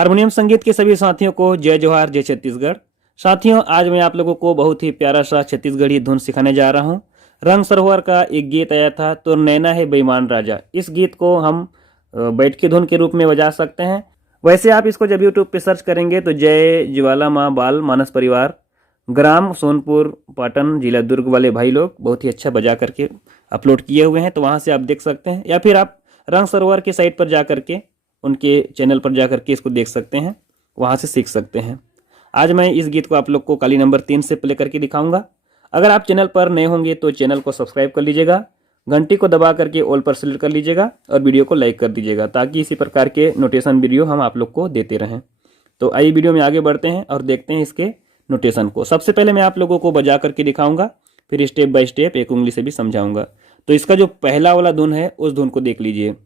Harmonium संगीत के सभी साथियों को जय जोहार, जय छत्तीसगढ़। साथियों, आज मैं आप लोगों को बहुत ही प्यारा सा छत्तीसगढ़ी धुन सिखाने जा रहा हूँ। रंग सरोवर का एक गीत आया था, तो नैना है बेईमान राजा। इस गीत को हम बैठ के धुन के रूप में बजा सकते हैं। वैसे आप इसको जब यूट्यूब पे सर्च करेंगे तो जय ज्वाला माँ बाल मानस परिवार, ग्राम सोनपुर पाटन, जिला दुर्ग वाले भाई लोग बहुत ही अच्छा बजा करके अपलोड किए हुए हैं, तो वहाँ से आप देख सकते हैं। या फिर आप रंग सरोवर के साइट पर जा करके, उनके चैनल पर जा करके इसको देख सकते हैं, वहाँ से सीख सकते हैं। आज मैं इस गीत को आप लोग को कली नंबर 3 से प्ले करके दिखाऊंगा। अगर आप चैनल पर नए होंगे तो चैनल को सब्सक्राइब कर लीजिएगा, घंटी को दबा करके ऑल पर सेलेक्ट कर लीजिएगा और वीडियो को लाइक कर दीजिएगा, ताकि इसी प्रकार के नोटेशन वीडियो हम आप लोग को देते रहें। तो आइए वीडियो में आगे बढ़ते हैं और देखते हैं इसके नोटेशन को। सबसे पहले मैं आप लोगों को बजा करके दिखाऊंगा, फिर स्टेप बाय स्टेप एक उंगली से भी समझाऊंगा। तो इसका जो पहला वाला धुन है उस धुन को देख लीजिए।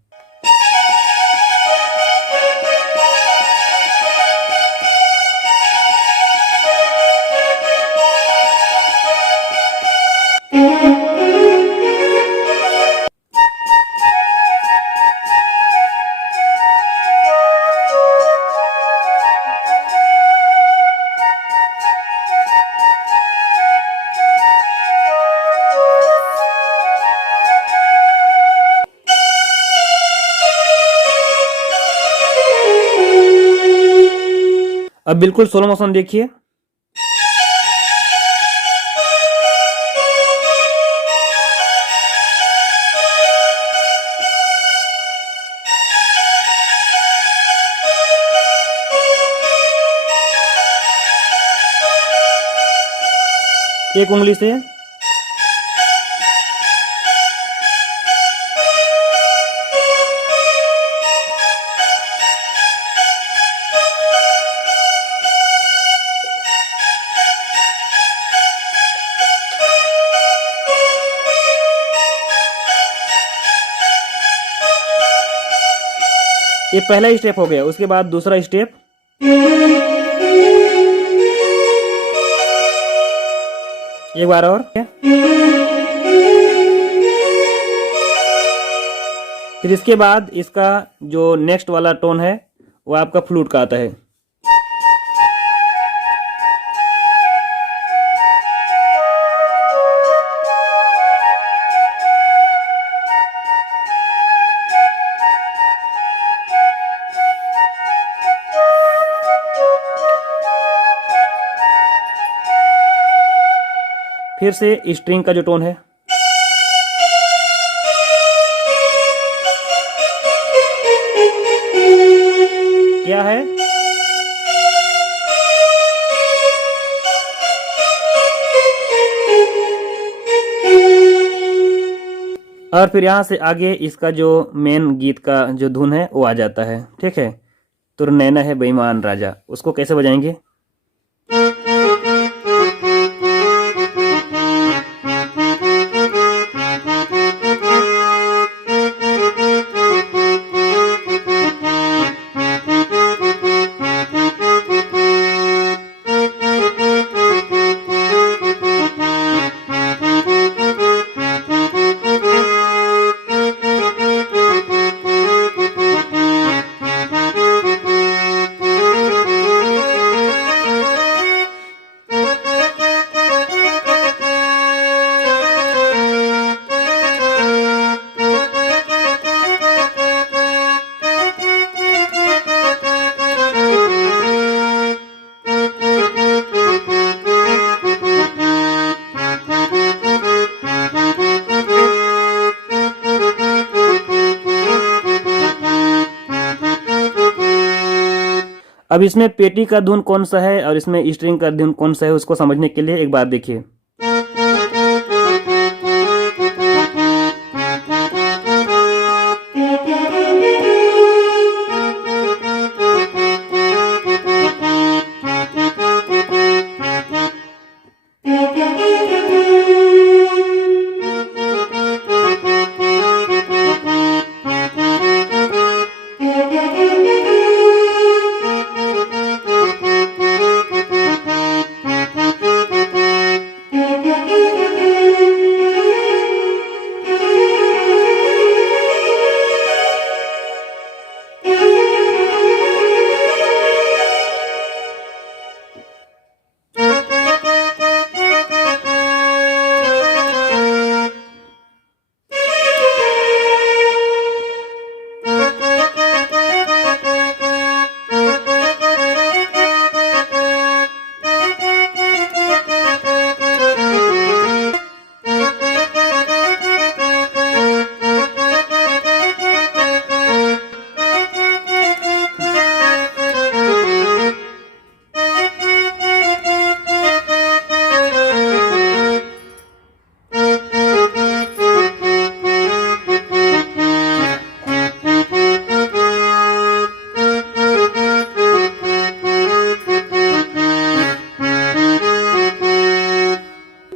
अब बिल्कुल स्लो मोशन देखिए। एक उंगली से ये पहला स्टेप हो गया। उसके बाद दूसरा स्टेप, एक बार और। फिर इसके बाद इसका जो नेक्स्ट वाला टोन है वो आपका फ्लूट का आता है। फिर से स्ट्रिंग का जो टोन है, क्या है, और फिर यहां से आगे इसका जो मेन गीत का जो धुन है वो आ जाता है। ठीक है, तो नैना है बेईमान राजा, उसको कैसे बजाएंगे। अब इसमें पेटी का धुन कौन सा है और इसमें स्ट्रिंग का धुन कौन सा है, उसको समझने के लिए एक बार देखिए।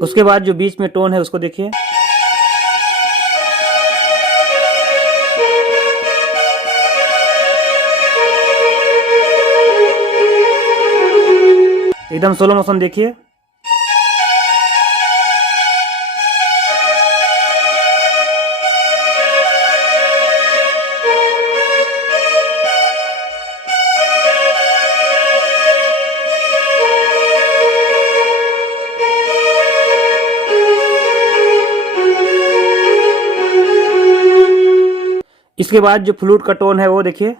उसके बाद जो बीच में टोन है उसको देखिए, एकदम स्लो मोशन देखिए। इसके बाद जो फ्लूट का टोन है वो देखिए,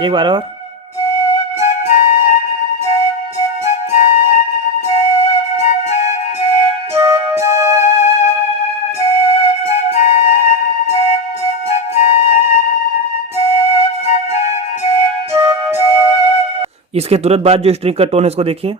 एक बार और। इसके तुरंत बाद जो स्ट्रिंग का टोन है इसको देखिए,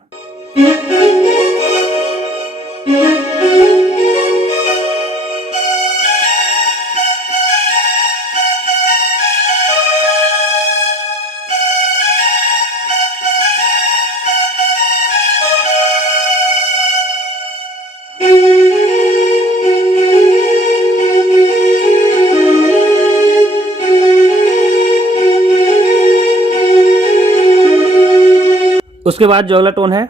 उसके बाद जो अगला टोन है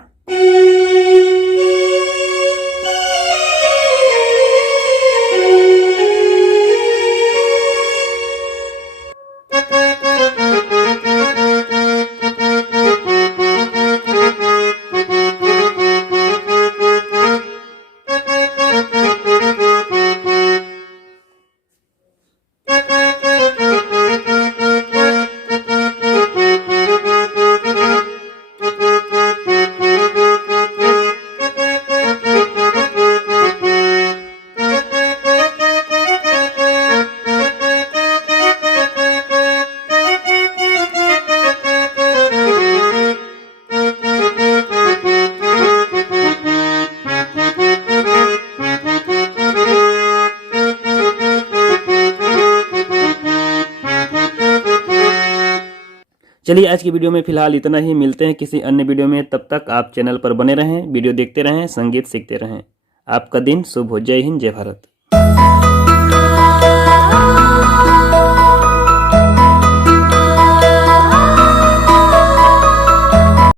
चलिए आज की वीडियो में फिलहाल इतना ही। मिलते हैं किसी अन्य वीडियो में, तब तक आप चैनल पर बने रहें, वीडियो देखते रहें, संगीत सीखते रहें। आपका दिन शुभ हो। जय हिंद, जय भारत।